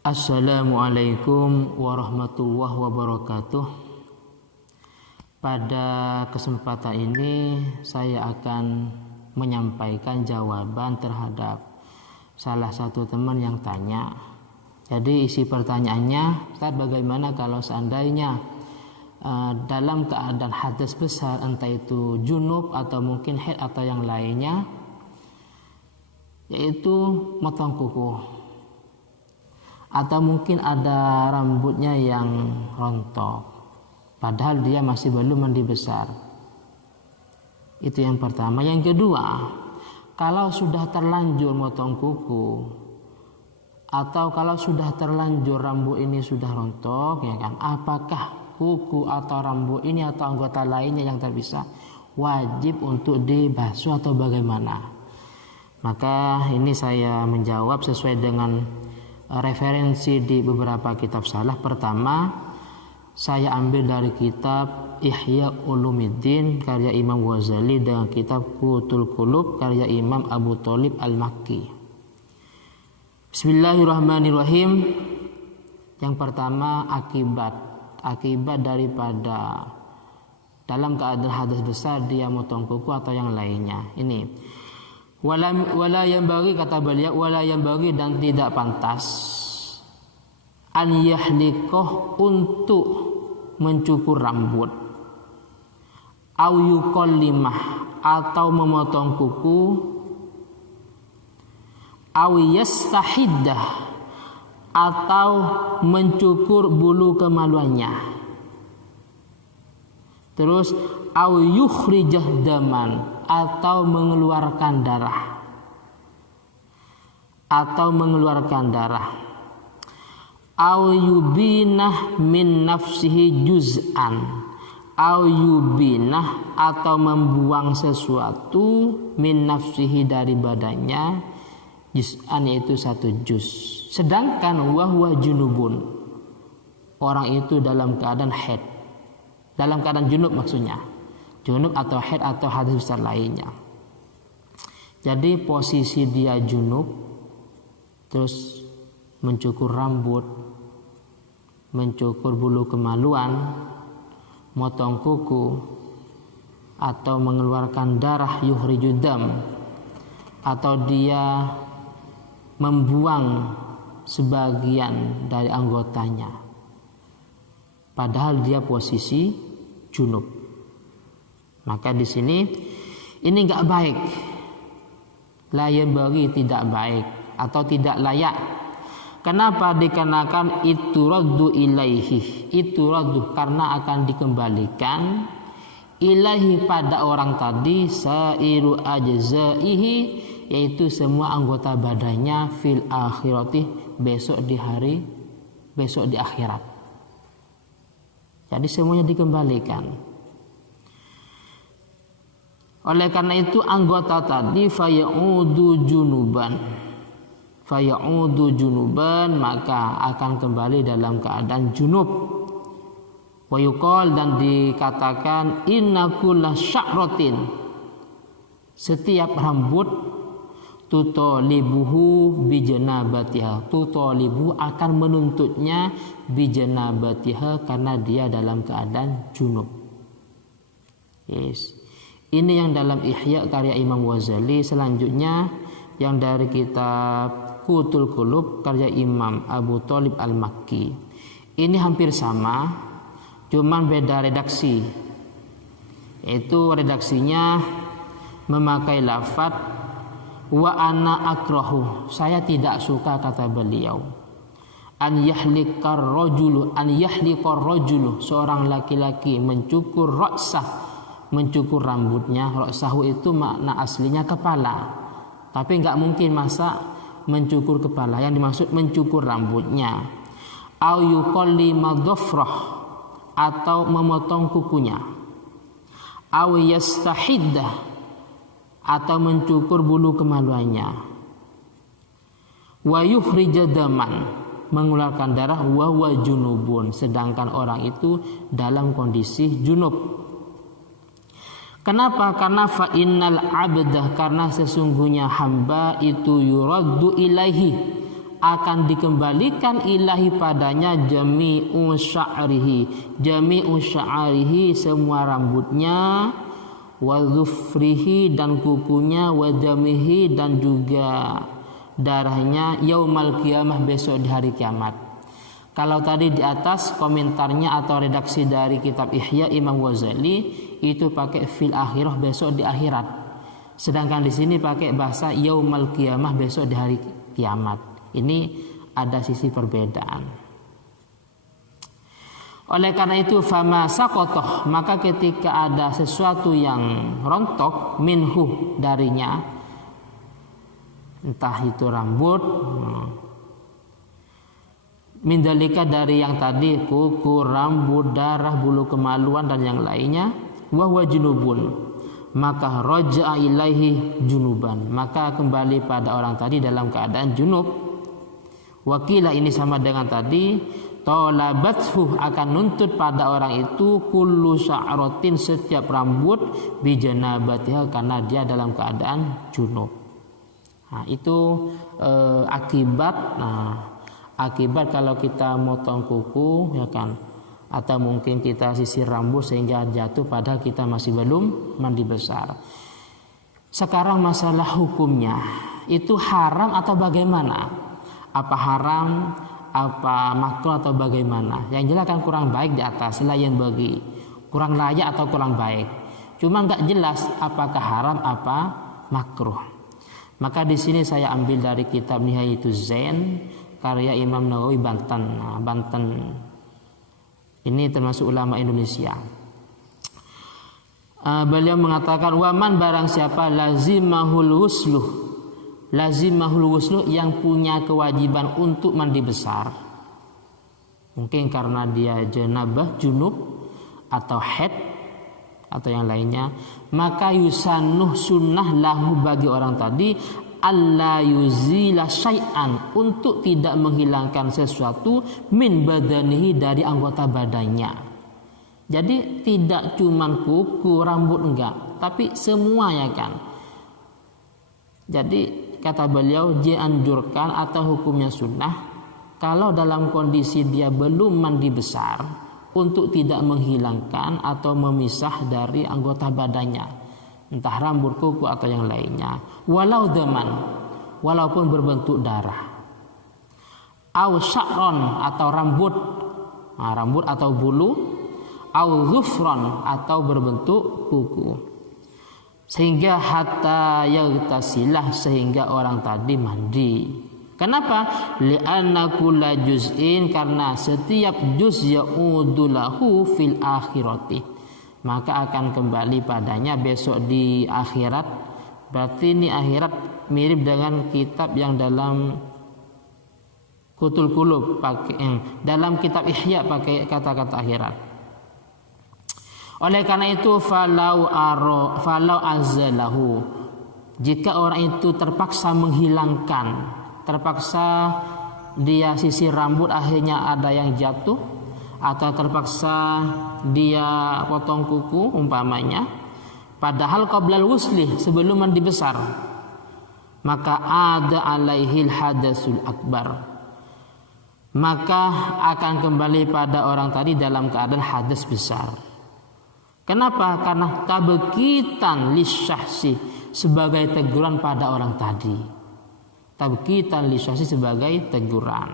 Assalamualaikum warahmatullahi wabarakatuh. Pada kesempatan ini saya akan menyampaikan jawaban terhadap salah satu teman yang tanya. Jadi isi pertanyaannya, Ustaz, bagaimana kalau seandainya dalam keadaan hadas besar, entah itu junub atau mungkin haid atau yang lainnya, yaitu motong kuku, atau mungkin ada rambutnya yang rontok padahal dia masih belum mandi besar. Itu yang pertama. Yang kedua, kalau sudah terlanjur motong kuku atau kalau sudah terlanjur rambut ini sudah rontok, ya kan, apakah kuku atau rambut ini atau anggota lainnya yang tersisa wajib untuk dibasuh atau bagaimana? Maka ini saya menjawab sesuai dengan referensi di beberapa kitab salah. Pertama, saya ambil dari kitab Ihya Ulumuddin karya Imam Ghazali dan kitab Qutul Qulub karya Imam Abu Thalib Al-Makki. Bismillahirrahmanirrahim. Yang pertama, akibat daripada dalam keadaan hadas besar dia motong kuku atau yang lainnya. Ini wala yang bagi, kata beliau, wala yang bagi dan tidak pantas an yahlikoh untuk mencukur rambut, au yuqallimah atau memotong kuku, au yastahiddah atau mencukur bulu kemaluannya, terus au yukhrijah daman atau mengeluarkan darah, au yubinah min nafsihi juz'an, au yubinah atau membuang sesuatu min nafsihi dari badannya, juz'an yaitu satu juz, sedangkan wahwa junubun, orang itu dalam keadaan haid, dalam keadaan junub maksudnya, junub atau haid atau hadas besar lainnya. Jadi posisi dia junub, terus mencukur rambut, mencukur bulu kemaluan, motong kuku, atau mengeluarkan darah yuhrijudam, atau dia membuang sebagian dari anggotanya, padahal dia posisi junub. Maka di sini ini enggak baik, layan bagi, tidak baik atau tidak layak. Kenapa? Dikarenakan itu raddu ilaihi, itu raddu karena akan dikembalikan ilaihi pada orang tadi, sairu ajzaihi yaitu semua anggota badannya, fil akhirati besok di akhirat. Jadi semuanya dikembalikan. Oleh karena itu anggota tadi fayaudu junuban maka akan kembali dalam keadaan junub. Wa yuqal, dan dikatakan, inna kulla sya'ratin, setiap rambut, tutolibuhu bijanabatiha, tutolibu akan menuntutnya bijanabatiha karena dia dalam keadaan junub. Yes. Ini yang dalam Ihya karya Imam Ghazali. Selanjutnya yang dari kitab Qutul Qulub karya Imam Abu Thalib Al-Makki. Ini hampir sama, cuman beda redaksi. Yaitu redaksinya memakai lafaz wa ana akrahu, saya tidak suka, kata beliau, an yahlikar rajulu, seorang laki-laki mencukur ra'sah, mencukur rambutnya. Ra'sahu itu makna aslinya kepala, tapi enggak mungkin masa mencukur kepala, yang dimaksud mencukur rambutnya. Au yuqallima dhafrah, atau memotong kukunya. Au yastahiddah, atau mencukur bulu kemaluannya. Wa yukhrija daman, mengeluarkan darah, wa huwa junubun, sedangkan orang itu dalam kondisi junub. Kenapa? Karena fa innal abdah, karena sesungguhnya hamba itu yuraddu ilaihi, akan dikembalikan ilahi padanya jami'u sya'rihi semua rambutnya, wa dhufrihi dan kukunya, wa damihi dan juga darahnya, yaumal qiyamah besok di hari kiamat. Kalau tadi di atas komentarnya atau redaksi dari kitab Ihya Imam Ghazali itu pakai fil akhirah, besok di akhirat. Sedangkan di sini pakai bahasa yaumal qiyamah, besok di hari kiamat. Ini ada sisi perbedaan. Oleh karena itu fama sakotoh, maka ketika ada sesuatu yang rontok minhu darinya, entah itu rambut, mindalika dari yang tadi kuku, rambut, darah, bulu kemaluan dan yang lainnya, wahwa junubun, maka roja'a ilaihi junuban, maka kembali pada orang tadi dalam keadaan junub. Wakilah ini sama dengan tadi, tolabathu akan nuntut pada orang itu kullu sya'ratin setiap rambut bijanabatiha karena dia dalam keadaan junub. Nah, itu akibat. Akibat kalau kita motong kuku, ya kan, atau mungkin kita sisir rambut sehingga jatuh padahal kita masih belum mandi besar. Sekarang masalah hukumnya, itu haram atau bagaimana? Apa haram, apa makruh atau bagaimana? Yang jelas kan kurang baik di atas, layan bagi, kurang layak atau kurang baik. Cuma nggak jelas apakah haram apa makruh. Maka di sini saya ambil dari kitab Nihayatuz Zain karya Imam Nawawi Banten. Nah, Banten ini termasuk ulama Indonesia. Beliau mengatakan waman barang siapa lazimahul wusluh yang punya kewajiban untuk mandi besar, mungkin karena dia janabah, junub atau haid atau yang lainnya, maka yusannuh sunnah lahu bagi orang tadi alla yuzila syai'an untuk tidak menghilangkan sesuatu min badanihi dari anggota badannya. Jadi tidak cuman kuku, rambut enggak, tapi semuanya kan. Jadi kata beliau dianjurkan atau hukumnya sunnah kalau dalam kondisi dia belum mandi besar untuk tidak menghilangkan atau memisah dari anggota badannya, entah rambut, kuku atau yang lainnya, walau daman, walaupun berbentuk darah, au sya'ron atau rambut, rambut atau bulu, au dhufron atau berbentuk kuku, sehingga hatta yaghtasilah sehingga orang tadi mandi. Kenapa? Li'anna kulla juz'in karena setiap juz ya'udu lahu fil akhirati, maka akan kembali padanya besok di akhirat. Berarti ini akhirat mirip dengan kitab yang dalam Kutul Qulub pakai dalam kitab Ihya pakai kata-kata akhirat. Oleh karena itu falau azalahu, jika orang itu terpaksa menghilangkan, terpaksa dia sisir rambut akhirnya ada yang jatuh, atau terpaksa dia potong kuku umpamanya, padahal qablal wusli sebelum mandi besar, maka ada alaihil hadasul akbar, maka akan kembali pada orang tadi dalam keadaan hadas besar. Kenapa? Karena tabkitan lisyahsi, sebagai teguran pada orang tadi. Tabkitan lisyahsi sebagai teguran.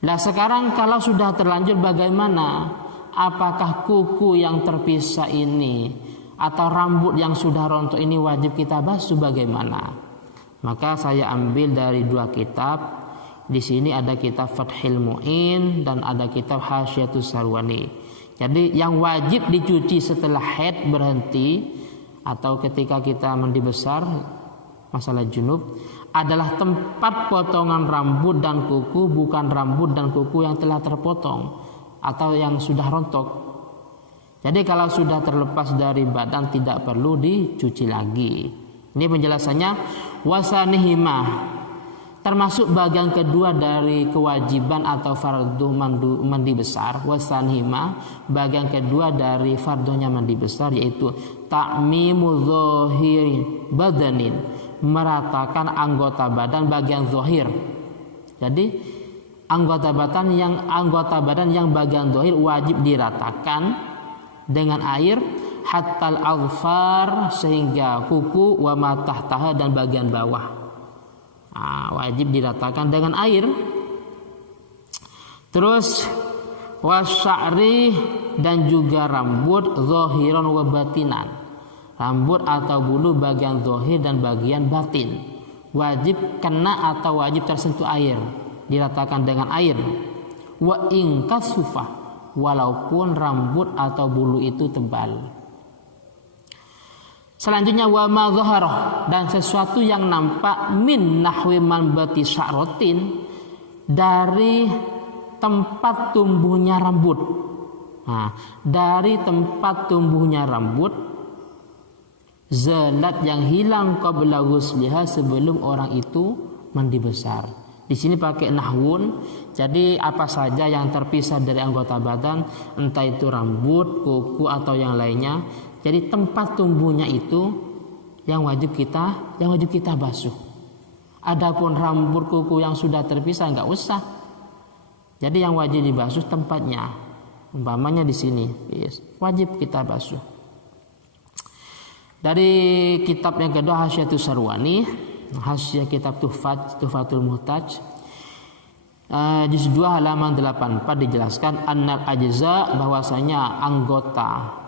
Nah sekarang kalau sudah terlanjur bagaimana? Apakah kuku yang terpisah ini atau rambut yang sudah rontok ini wajib kita basuh bagaimana? Maka saya ambil dari dua kitab. Di sini ada kitab Fathil Mu'in dan ada kitab Hasyiatus Sarwani. Jadi yang wajib dicuci setelah haid berhenti atau ketika kita mandi besar, masalah junub, adalah tempat potongan rambut dan kuku, bukan rambut dan kuku yang telah terpotong atau yang sudah rontok. Jadi kalau sudah terlepas dari badan tidak perlu dicuci lagi. Ini penjelasannya. Wasanihima, termasuk bagian kedua dari kewajiban atau fardu mandi besar. Wasanihima, bagian kedua dari fardunya mandi besar, yaitu ta'mimu zahiri badanin, meratakan anggota badan bagian zahir. Jadi anggota badan yang bagian zahir wajib diratakan dengan air hatta al-azfar, sehingga kuku, wa ma tahtaha, dan bagian bawah. Wajib diratakan dengan air. Terus wasya'ri, dan juga rambut, zahiran wa batinan, rambut atau bulu bagian zahir dan bagian batin, wajib kena atau wajib tersentuh air, diratakan dengan air. Wa in kasufa, walaupun rambut atau bulu itu tebal. Selanjutnya wa ma zaharah, dan sesuatu yang nampak min nahwi manbati sya'ratin, dari tempat tumbuhnya rambut. Dari tempat tumbuhnya rambut, zalat, yang hilang qabla ghusliha, sebelum orang itu mandi besar. Di sini pakai nahwun, jadi apa saja yang terpisah dari anggota badan, entah itu rambut, kuku atau yang lainnya. Jadi tempat tumbuhnya itu yang wajib kita basuh. Adapun rambut, kuku yang sudah terpisah nggak usah. Jadi yang wajib dibasuh tempatnya. Umpamanya di sini, wajib kita basuh. Dari kitab yang kedua, Hasyiatus Sarwani, Hasyiah kitab Tuhfatul Muhtaj, juz 2 halaman 84 dijelaskan annal ajza, bahwasanya anggota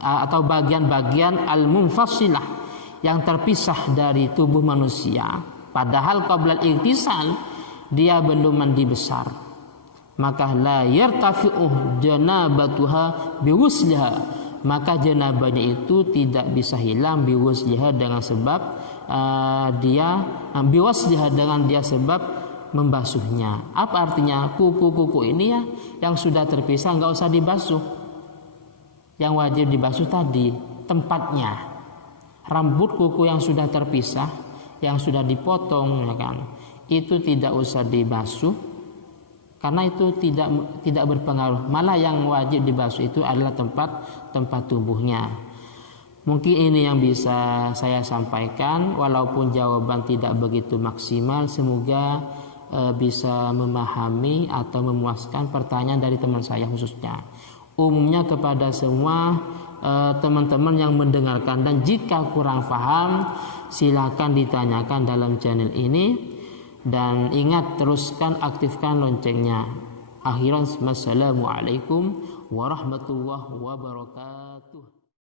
atau bagian-bagian al-munfasilah, yang terpisah dari tubuh manusia, padahal qabla al-igtisal, dia belum mandi besar, maka la yartafi'u janabatuha biwusliha, maka janabahnya itu tidak bisa hilang biwusliha, dengan sebab biwasliha, dengan dia sebab membasuhnya. Apa artinya? Kuku-kuku ini ya yang sudah terpisah nggak usah dibasuh. Yang wajib dibasuh tadi tempatnya. Rambut, kuku yang sudah terpisah, yang sudah dipotong, ya kan, itu tidak usah dibasuh karena itu tidak berpengaruh. Malah yang wajib dibasuh itu adalah tempat tubuhnya. Mungkin ini yang bisa saya sampaikan, walaupun jawaban tidak begitu maksimal. Semoga bisa memahami atau memuaskan pertanyaan dari teman saya khususnya. Umumnya kepada semua teman-teman yang mendengarkan, dan jika kurang paham silakan ditanyakan dalam channel ini, dan ingat teruskan aktifkan loncengnya. Akhiran, wassalamualaikum warahmatullahi wabarakatuh.